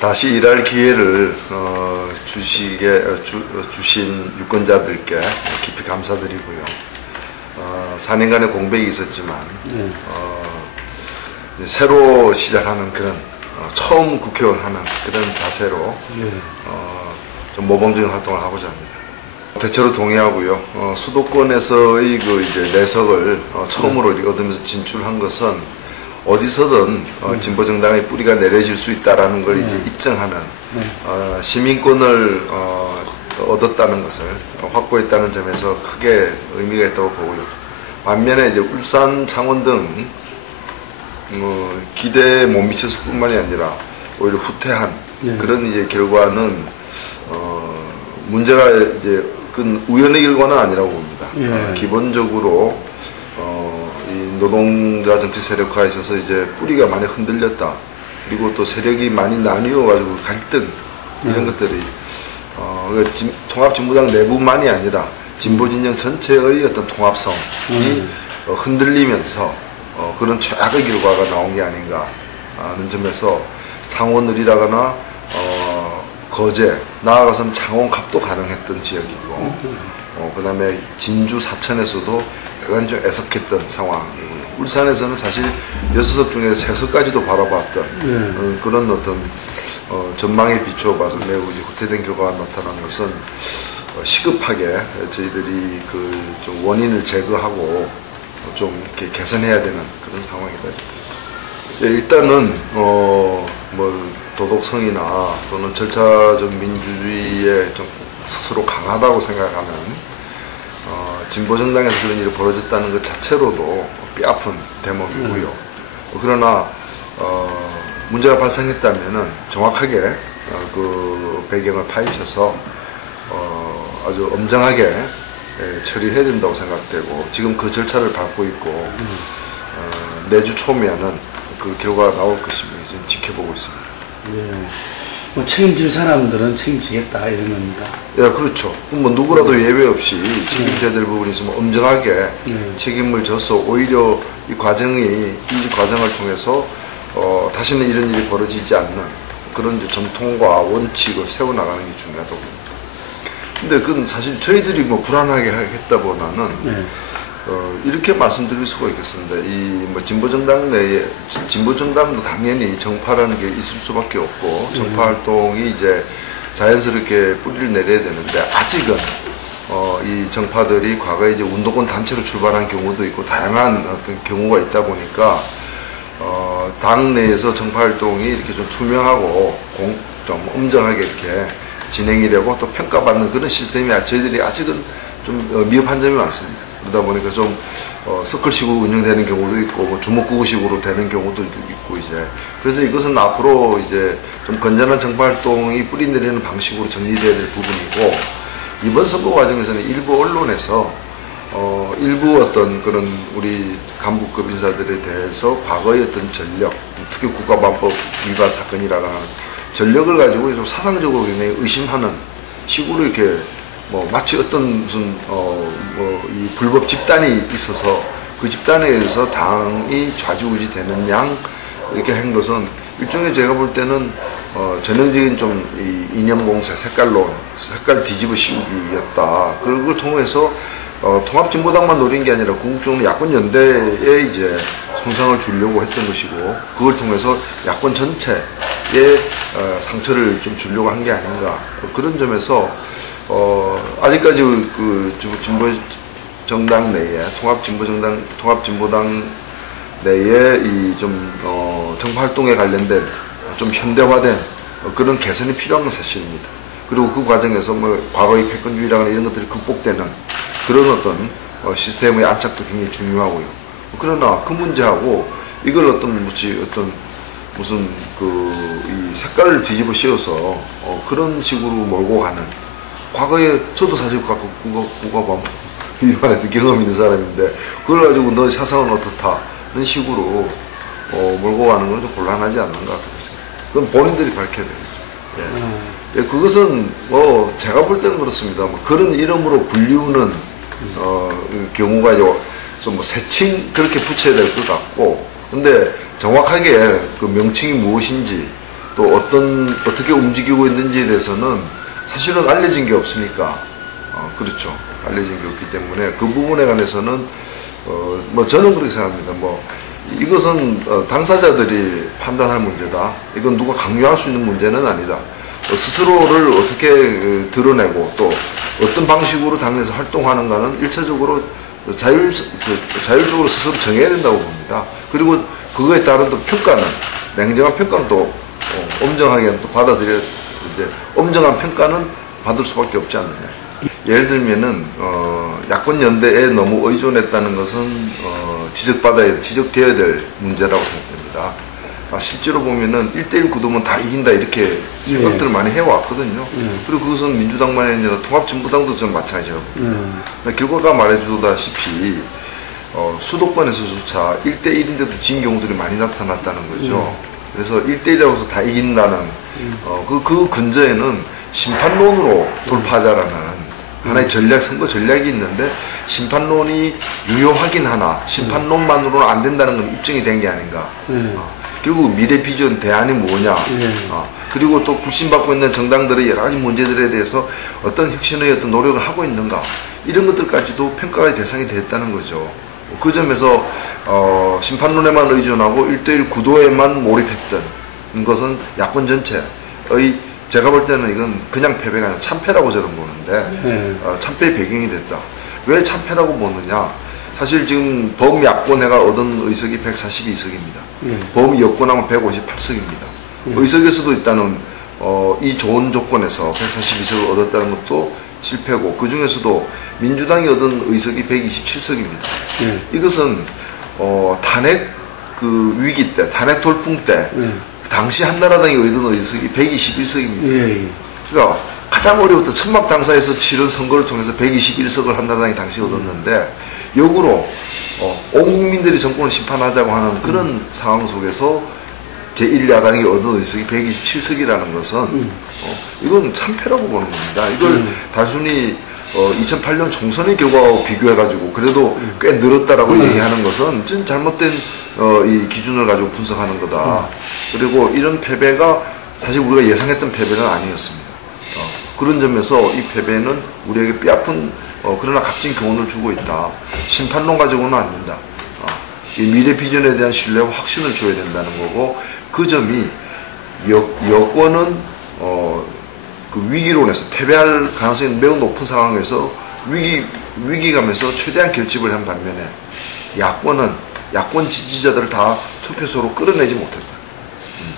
다시 일할 기회를 어, 주시게 어, 주, 어, 주신 유권자들께 깊이 감사드리고요. 어, 4년간의 공백이 있었지만 네. 어, 새로 시작하는 그런 어, 처음 국회의원 하는 그런 자세로 예. 어, 좀 모범적인 활동을 하고자 합니다. 대체로 동의하고요. 어, 수도권에서의 그 이제 내석을 어, 처음으로 이렇게 얻으면서 진출한 것은 어디서든 어, 진보 정당의 뿌리가 내려질 수 있다라는 걸 이제 입증하는 네. 어, 시민권을 어, 얻었다는 것을 확보했다는 점에서 크게 의미가 있다고 보고요. 반면에 이제 울산, 창원 등 어, 기대에 못 미쳤을 뿐만이 아니라 오히려 후퇴한 네. 그런 이제 결과는 어, 문제가 이제 그 우연의 결과는 아니라고 봅니다. 예. 어, 기본적으로 노동자 정치 세력화에 있어서 이제 뿌리가 많이 흔들렸다. 그리고 또 세력이 많이 나뉘어 가지고 갈등 이런 네. 것들이 어, 그 진- 통합진보당 내부만이 아니라 진보 진영 전체의 어떤 통합성이 음. 어, 흔들리면서 어, 그런 최악의 결과가 나온 게 아닌가 하는 점에서 창원을이라거나 어, 거제 나아가서는 창원갑도 가능했던 지역이고 어, 그다음에 진주 사천에서도 대단히 좀 애석했던 상황이고요. 울산에서는 사실 여섯 석 중에 세 석까지도 바라봤던 네. 어, 그런 어떤 어, 전망에 비추어 봐서 매우 후퇴된 결과가 나타난 것은 어, 시급하게 저희들이 그 좀 원인을 제거하고 좀 이렇게 개선해야 되는 그런 상황이다. 예, 일단은 어 뭐 도덕성이나 또는 절차적 민주주의에 좀 스스로 강하다고 생각하는 어, 진보 정당에서 그런 일이 벌어졌다는 것 자체로도 뼈아픈 대목이고요. 어, 그러나 어, 문제가 발생했다면은 정확하게 어, 그 배경을 파헤쳐서 어, 아주 엄정하게 예, 처리해야 된다고 생각되고 지금 그 절차를 밟고 있고 어, 내주 초면은 그 결과가 나올 것입니다. 지금 지켜보고 있습니다. 예. 뭐 책임질 사람들은 책임지겠다 이런 겁니다. 예, 그렇죠. 뭐 누구라도 예외 없이 책임져야 될 부분이 있으면 엄정하게 네. 책임을 져서 오히려 이 과정이 이 과정을 통해서 어, 다시는 이런 일이 벌어지지 않는 그런 전통과 원칙을 세워 나가는 게 중요하다고 봅니다. 근데 그건 사실 저희들이 뭐 불안하게 하겠다보다는 네. 어, 이렇게 말씀드릴 수가 있겠습니다. 이 뭐 진보 정당 내에 진- 진보 정당도 당연히 정파라는 게 있을 수밖에 없고 정파 활동이 이제 자연스럽게 뿌리를 내려야 되는데 아직은 어, 이 정파들이 과거에 이제 운동권 단체로 출발한 경우도 있고 다양한 어떤 경우가 있다 보니까 어, 당 내에서 정파 활동이 이렇게 좀 투명하고 공, 좀 엄정하게 이렇게 진행이 되고 또 평가받는 그런 시스템이 저희들이 아직은 좀 어, 미흡한 점이 많습니다. 그러다 보니까 좀 어, 서클식으로 운영되는 경우도 있고 뭐 주먹구구식으로 되는 경우도 있고 이제. 그래서 이것은 앞으로 이제 좀 건전한 정파 활동이 뿌리 내리는 방식으로 정리돼야 될 부분이고 이번 선거 과정에서는 일부 언론에서 어, 일부 어떤 그런 우리 간부급 인사들에 대해서 과거의 어떤 전력, 특히 국가보안법 위반 사건이라거나 하는 전력을 가지고 좀 사상적으로 굉장히 의심하는 식으로 이렇게 뭐 마치 어떤 무슨 어뭐 이 불법 집단이 있어서 그 집단에 의해서 당이 좌지우지 되는 양 이렇게 한 것은 일종의 제가 볼 때는 어 전형적인 좀 이 이념 공세, 색깔론, 색깔 뒤집어 씌우기였다. 그걸 통해서 어 통합 진보당만 노린 게 아니라 궁극적으로 야권 연대에 이제 손상을 주려고 했던 것이고 그걸 통해서 야권 전체에 어, 상처를 좀 주려고 한 게 아닌가 그런 점에서 어 아직까지 그 진- 진보 정당 내에 통합 진보 정당 통합 진보당 내에 이좀 어, 정파 활동에 관련된 좀 현대화된 어, 그런 개선이 필요한 건 사실입니다. 그리고 그 과정에서 뭐 과거의 패권주의라거나 이런 것들이 극복되는 그런 어떤 어, 시스템의 안착도 굉장히 중요하고요. 그러나 그 문제하고 이걸 어떤 무지 어떤 무슨 그 이 색깔을 뒤집어 씌워서 어, 그런 식으로 몰고 가는 과거에 저도 사실 갖고 국가보안 위반했던 경험이 있는 사람인데 그걸 가지고 너 사상은 어떻다는 식으로 어, 몰고 가는 건 좀 곤란하지 않는가 그렇습니다. 그건 본인들이 밝혀야 되겠죠. 예. 예, 그것은 뭐 제가 볼 때는 그렇습니다. 뭐 그런 이름으로 불리우는 어, 그 경우가 좀뭐 새칭 그렇게 붙여야 될 것 같고 근데 정확하게 그 명칭이 무엇인지 또 어떤 어떻게 움직이고 있는지에 대해서는 사실은 알려진 게 없으니까 어, 그렇죠 알려진 게 없기 때문에 그 부분에 관해서는 어, 뭐 저는 그렇게 생각합니다. 뭐 이것은 어, 당사자들이 판단할 문제다. 이건 누가 강요할 수 있는 문제는 아니다. 어, 스스로를 어떻게 어, 드러내고 또 어떤 방식으로 당내에서 활동하는가는 일차적으로 자율 그, 자율적으로 스스로 정해야 된다고 봅니다. 그리고 그거에 따른 또 평가는 냉정한 평가는 또 어, 엄정하게 또 받아들여 이제 엄정한 평가는 받을 수밖에 없지 않느냐. 예를 들면은 어, 야권 연대에 너무 의존했다는 것은 어, 지적받아야 지적되어야 될 문제라고 생각됩니다. 아, 실제로 보면은 1대1 구도면 다 이긴다 이렇게 생각들을 많이 해왔거든요. 예. 그리고 그것은 민주당만이 아니라 통합진보당도 전 마찬가지라고 봅니다. 예. 결과가 말해주다시피 어, 수도권에서조차 1대1인데도 진 경우들이 많이 나타났다는 거죠. 그래서 1대1이라고 해서 다 이긴다는 어, 그, 그 근저에는 심판론으로 돌파하자라는 하나의 전략, 선거 전략이 있는데 심판론이 유효하긴 하나 심판론만으로는 안 된다는 건 입증이 된 게 아닌가. 예. 어, 그리고 미래 비전 대안이 뭐냐. 예. 어, 그리고 또 불신받고 있는 정당들의 여러 가지 문제들에 대해서 어떤 혁신의 어떤 노력을 하고 있는가. 이런 것들까지도 평가의 대상이 됐다는 거죠. 그 점에서 어, 심판론에만 의존하고 1대1 구도에만 몰입했던 것은 야권 전체의 제가 볼 때는 이건 그냥 패배가 아니라 참패라고 저는 보는데 네. 어, 참패의 배경이 됐다. 왜 참패라고 보느냐? 사실 지금 범야권회가 얻은 의석이 142석입니다. 예. 범여권하면 158석입니다. 의석에서도 일단은 어, 이 좋은 조건에서 142석을 얻었다는 것도 실패고 그 중에서도 민주당이 얻은 의석이 127석입니다. 예. 이것은 어, 탄핵 그 위기 때, 탄핵 돌풍 때 예. 당시 한나라당이 얻은 의석이 121석입니다. 예. 예. 그러니까 가장 어려웠던 천막 당사에서 치른 선거를 통해서 121석을 한나라당이 당시 얻었는데 역으로 어, 온 국민들이 정권을 심판하자고 하는 그런 상황 속에서 제1야당이 얻은 의석이 127석이라는 것은 어, 이건 참패라고 보는 겁니다. 이걸 단순히 어, 2008년 총선의 결과하고 비교해가지고 그래도 꽤 늘었다라고 얘기하는 것은 좀 잘못된 어, 이 기준을 가지고 분석하는 거다. 그리고 이런 패배가 사실 우리가 예상했던 패배는 아니었습니다. 어, 그런 점에서 이 패배는 우리에게 뼈아픈 어, 그러나 값진 교훈을 주고 있다. 심판론 가지고는 안 된다. 미래 비전에 대한 신뢰와 확신을 줘야 된다는 거고 그 점이 여, 여권은 어, 그 위기론에서 패배할 가능성이 매우 높은 상황에서 위기 위기감에서 최대한 결집을 한 반면에 야권은 야권 지지자들을 다 투표소로 끌어내지 못했다. 음.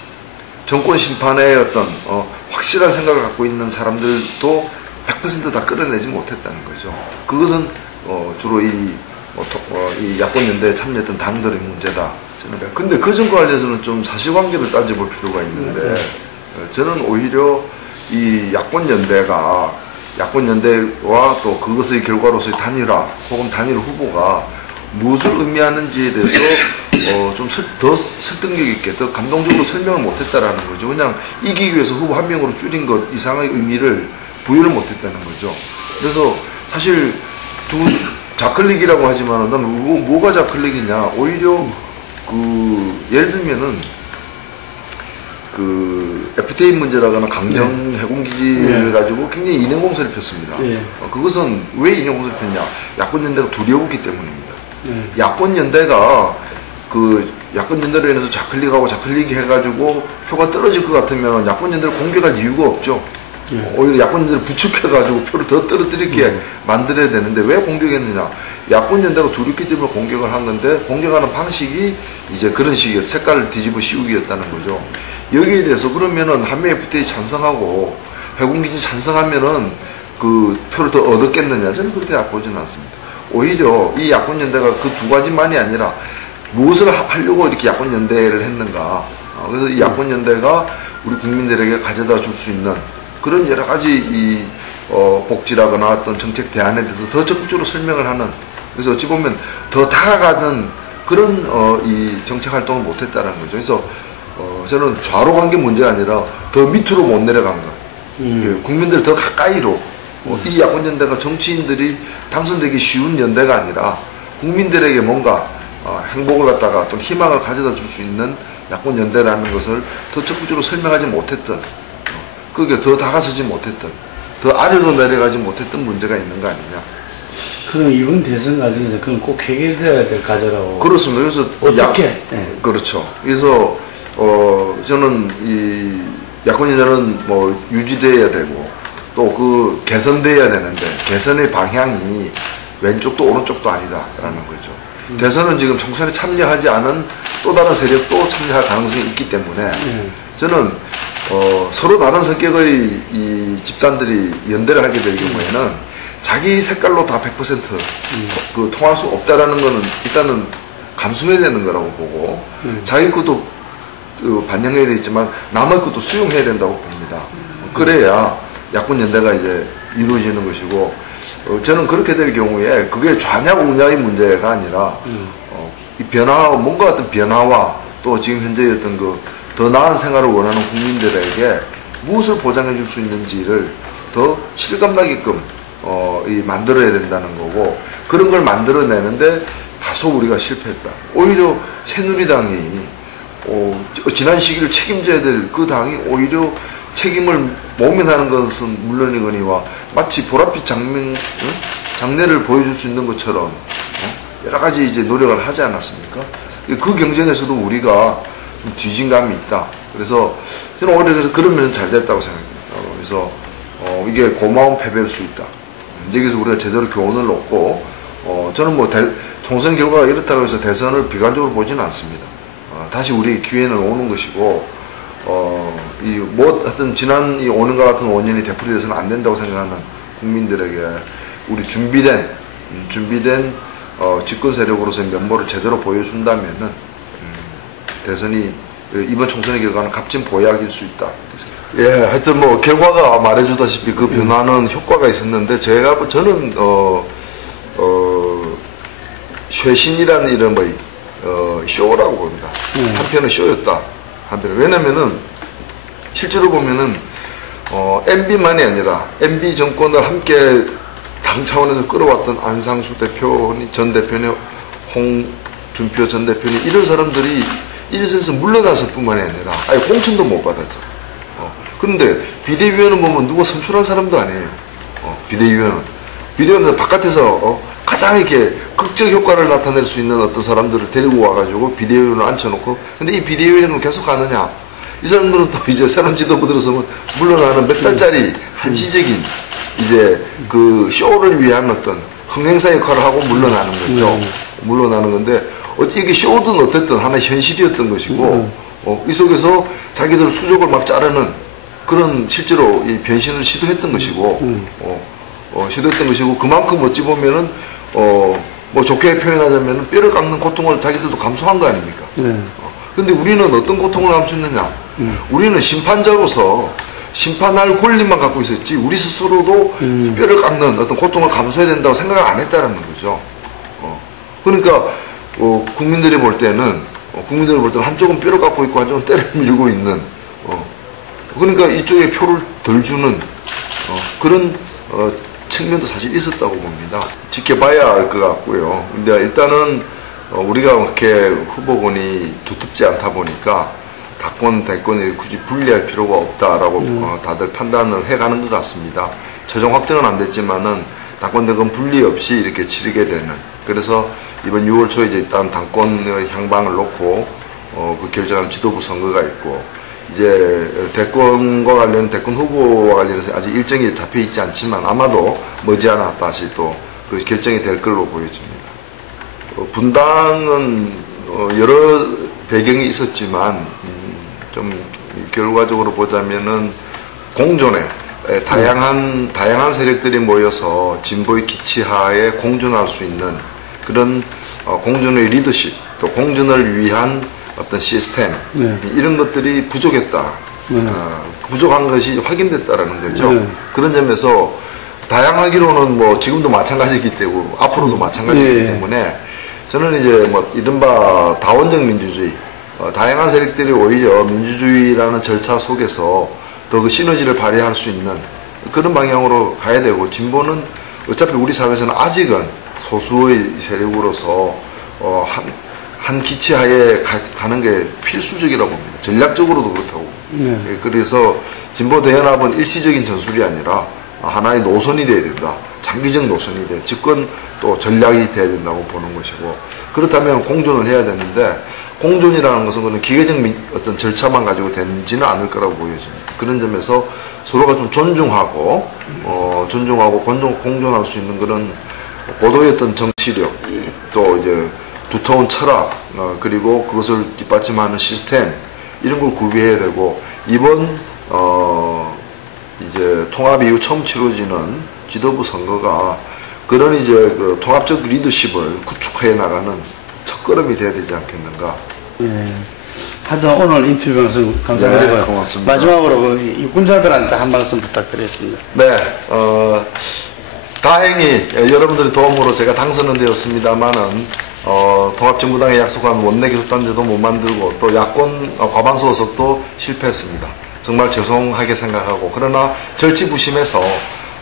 정권 심판의 어떤 어, 확실한 생각을 갖고 있는 사람들도 100%다 끌어내지 못했다는 거죠. 그것은 어, 주로 이, 어, 토- 어, 이 야권 연대에 참여했던 당들의 문제다. 저는 그- 근데 그 점과 관련해서는 좀 사실관계를 따져볼 필요가 있는데 어, 저는 오히려 이 야권 연대가 야권 연대와 또 그것의 결과로서의 단일화 혹은 단일 후보가 무엇을 의미하는지에 대해서 어, 좀 더 설득력 있게 더 감동적으로 설명을 못했다라는 거죠. 그냥 이기기 위해서 후보 한 명으로 줄인 것 이상의 의미를 부여를 못했다는 거죠. 그래서 사실 두 자클릭이라고 하지만은 난 뭐, 뭐가 자클릭이냐 오히려 그 예를 들면은 그 FTA 문제라거나 강정 해군기지를 네. 가지고 굉장히 인행공세를 폈습니다. 네. 어, 그것은 왜 인행공세를 폈냐? 야권 연대가 두려웠기 때문입니다. 예. 야권 연대가 그 야권 연대로 인해서 좌클릭하고 좌클릭 해가지고 표가 떨어질 것 같으면 야권 연대를 공격할 이유가 없죠. 예. 오히려 야권 연대를 부축해가지고 표를 더 떨어뜨리게 만들어야 되는데 왜 공격했느냐? 야권 연대가 두렵기 때문에 공격을 한 건데 공격하는 방식이 이제 그런 식의 색깔을 뒤집어 씌우기였다는 거죠. 여기에 대해서 그러면은 한미 FTA 찬성하고 해군기지 찬성하면은 그 표를 더 얻었겠느냐? 저는 그렇게 보지는 않습니다. 오히려 이 야권 연대가 그 두 가지만이 아니라 무엇을 하- 하려고 이렇게 야권 연대를 했는가? 어, 그래서 이 야권 연대가 우리 국민들에게 가져다 줄 수 있는 그런 여러 가지 이 어, 복지라거나 어떤 정책 대안에 대해서 더 적극적으로 설명을 하는 그래서 어찌 보면 더 다가가는 그런 어, 이 정책 활동을 못했다는 거죠. 그래서 어, 저는 좌로 간 게 문제가 아니라 더 밑으로 못 내려간 거. 음. 그 국민들 더 가까이로 어, 이 야권 연대가 정치인들이 당선되기 쉬운 연대가 아니라 국민들에게 뭔가 어, 행복을 갖다가 또 희망을 가져다 줄 수 있는 야권 연대라는 것을 더 적극적으로 설명하지 못했던 어, 그게 더 다가서지 못했던 더 아래로 내려가지 못했던 문제가 있는 거 아니냐 그럼 이번 대선 과정에서 그건 꼭 해결돼야 될 과제라고. 그렇습니다. 그래서 어떻게? 야- 네. 그렇죠. 그래서 어 저는 이 야권 연대는 뭐 유지돼야 되고 또 그 개선돼야 되는데 개선의 방향이 왼쪽도 오른쪽도 아니다라는 거죠. 대선은 지금 총선에 참여하지 않은 또 다른 세력도 참여할 가능성이 있기 때문에 네. 저는 어, 서로 다른 성격의 이 집단들이 연대를 하게 될 경우에는 자기 색깔로 다 100%그 통할 수 없다라는 거는 일단은 감수해야 되는 거라고 보고 자기 것도 그 반영해야 되지만 남의 것도 수용해야 된다고 봅니다. 그래야 야권 연대가 이제 이루어지는 것이고 어, 저는 그렇게 될 경우에 그게 좌냐 우냐의 문제가 아니라 어, 이 변화 뭔가 어떤 변화와 또 지금 현재 어떤 그 더 나은 생활을 원하는 국민들에게 무엇을 보장해 줄 수 있는지를 더 실감나게끔 어, 이 만들어야 된다는 거고 그런 걸 만들어내는데 다소 우리가 실패했다. 오히려 새누리당이 어, 지- 지난 시기를 책임져야 될 그 당이 오히려 책임을 모면하는 것은 물론이거니와 마치 보랏빛 장면, 응? 장례를 보여줄 수 있는 것처럼 어? 여러 가지 이제 노력을 하지 않았습니까? 그 경쟁에서도 우리가 좀 뒤진 감이 있다. 그래서 저는 오히려 그런 면은 잘 됐다고 생각합니다. 어, 그래서 어, 이게 고마운 패배일 수 있다. 음, 여기서 우리가 제대로 교훈을 얻고 어, 저는 뭐 대- 총선 결과가 이렇다고 해서 대선을 비관적으로 보지는 않습니다. 어, 다시 우리 기회는 오는 것이고 어, 이, 뭐, 하여튼, 지난 이 오는과 같은 5년이 되풀이 돼서는 안 된다고 생각하는 국민들에게 우리 준비된, 음, 준비된, 어, 집권 세력으로서의 면모를 제대로 보여준다면은, 음, 대선이, 그 이번 총선의 결과는 값진 보약일 수 있다. 예, 하여튼 뭐, 결과가 말해주다시피 그 변화는 효과가 있었는데, 제가, 저는, 어, 어, 쇄신이라는 이름의 어, 쇼라고 봅니다. 한편은 쇼였다. 한편은 왜냐면은 실제로 보면은 어, MB만이 아니라 MB 정권을 함께 당 차원에서 끌어왔던 안상수 대표니 전 대표니 홍준표 전 대표니 이런 사람들이 일선에서 물러났을 뿐만이 아니라 아예 공천도 못 받았죠. 어, 그런데 비대위원은 보면 누가 선출한 사람도 아니에요. 어, 비대위원은. 비대위원은 바깥에서 어, 가장 이렇게 극적 효과를 나타낼 수 있는 어떤 사람들을 데리고 와가지고 비대위원을 앉혀놓고 근데 이 비대위원은 계속 가느냐 이 사람들은 또 이제 새로운 지도부 들어서면 물러나는 몇 달짜리 한시적인 이제 그 쇼를 위한 어떤 흥행사 역할을 하고 물러나는 거죠. 물러나는 건데 어, 이게 쇼든 어쨌든 하나의 현실이었던 것이고 어, 이 속에서 자기들 수족을 막 자르는 그런 실제로 이 변신을 시도했던 것이고 어, 어, 시도했던 것이고 그만큼 어찌 보면은 어, 뭐 좋게 표현하자면 뼈를 깎는 고통을 자기들도 감수한 거 아닙니까? 네. 어, 근데 우리는 어떤 고통을 감수했느냐? 우리는 심판자로서 심판할 권리만 갖고 있었지 우리 스스로도 뼈를 깎는 어떤 고통을 감수해야 된다고 생각을 안 했다라는 거죠. 어, 그러니까 어, 국민들이 볼 때는 어, 국민들이 볼 때는 한쪽은 뼈를 깎고 있고 한쪽은 때를 밀고 있는 어, 그러니까 이쪽에 표를 덜 주는 어, 그런 어, 측면도 사실 있었다고 봅니다. 지켜봐야 할것 같고요. 근데 일단은 어, 우리가 그렇게 후보군이 두텁지 않다 보니까 당권 대권이 굳이 분리할 필요가 없다라고 어, 다들 판단을 해가는 것 같습니다. 최종 확정은 안 됐지만은 당권 대권 분리 없이 이렇게 치르게 되는 그래서 이번 6월 초에 이제 일단 당권의 향방을 놓고 어, 그 결정하는 지도부 선거가 있고 이제 대권과 관련 대권 후보와 관련해서 아직 일정이 잡혀 있지 않지만 아마도 머지않아 다시 또 그 결정이 될 걸로 보여집니다. 어, 분당은 어, 여러 배경이 있었지만 음, 좀 결과적으로 보자면은 공존에 에, 다양한 다양한 세력들이 모여서 진보의 기치하에 공존할 수 있는 그런 어, 공존의 리더십 또 공존을 위한 어떤 시스템 네. 이런 것들이 부족했다. 어, 부족한 것이 확인됐다라는 거죠. 네. 그런 점에서 다양하기로는 뭐 지금도 마찬가지이기 때문에 앞으로도 마찬가지이기 네. 때문에 저는 이제 뭐 이른바 다원적 민주주의 어, 다양한 세력들이 오히려 민주주의라는 절차 속에서 더 그 시너지를 발휘할 수 있는 그런 방향으로 가야 되고 진보는 어차피 우리 사회에서는 아직은 소수의 세력으로서 어, 한, 한 기치하에 가, 가는 게 필수적이라고 봅니다. 전략적으로도 그렇다고. 네. 예, 그래서 진보 대연합은 일시적인 전술이 아니라 하나의 노선이 돼야 된다. 장기적 노선이 돼. 집권 또 전략이 돼야 된다고 보는 것이고 그렇다면 공존을 해야 되는데 공존이라는 것은 그는 기계적 민- 어떤 절차만 가지고 되지는 않을 거라고 보여집니다. 그런 점에서 서로가 좀 존중하고 어, 존중하고 공존, 공존할 수 있는 그런 고도의 어떤 정치력 또 이제 두터운 철학 어, 그리고 그것을 뒷받침하는 시스템 이런 걸 구비해야 되고 이번 어, 이제 통합 이후 처음 치러지는 지도부 선거가 그런 이제 그 통합적 리더십을 구축해 나가는 첫걸음이 돼야 되지 않겠는가. 예. 하여튼 오늘 인터뷰 방송 감사드리고 네, 고맙습니다. 마지막으로 그 유권자들한테 한 말씀 부탁드리겠습니다. 네, 어, 다행히 예, 여러분들의 도움으로 제가 당선은 되었습니다만은 어, 통합진보당에 약속한 원내 교섭단체도 못 만들고 또 야권 어, 과반수 의석도 실패했습니다. 정말 죄송하게 생각하고 그러나 절치부심해서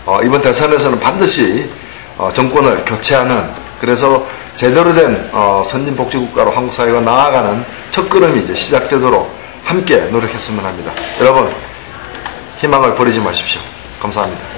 어, 이번 대선에서는 반드시 어, 정권을 교체하는 그래서 제대로 된 어, 선진 복지국가로 한국 사회가 나아가는 첫걸음이 이제 시작되도록 함께 노력했으면 합니다. 여러분 희망을 버리지 마십시오. 감사합니다.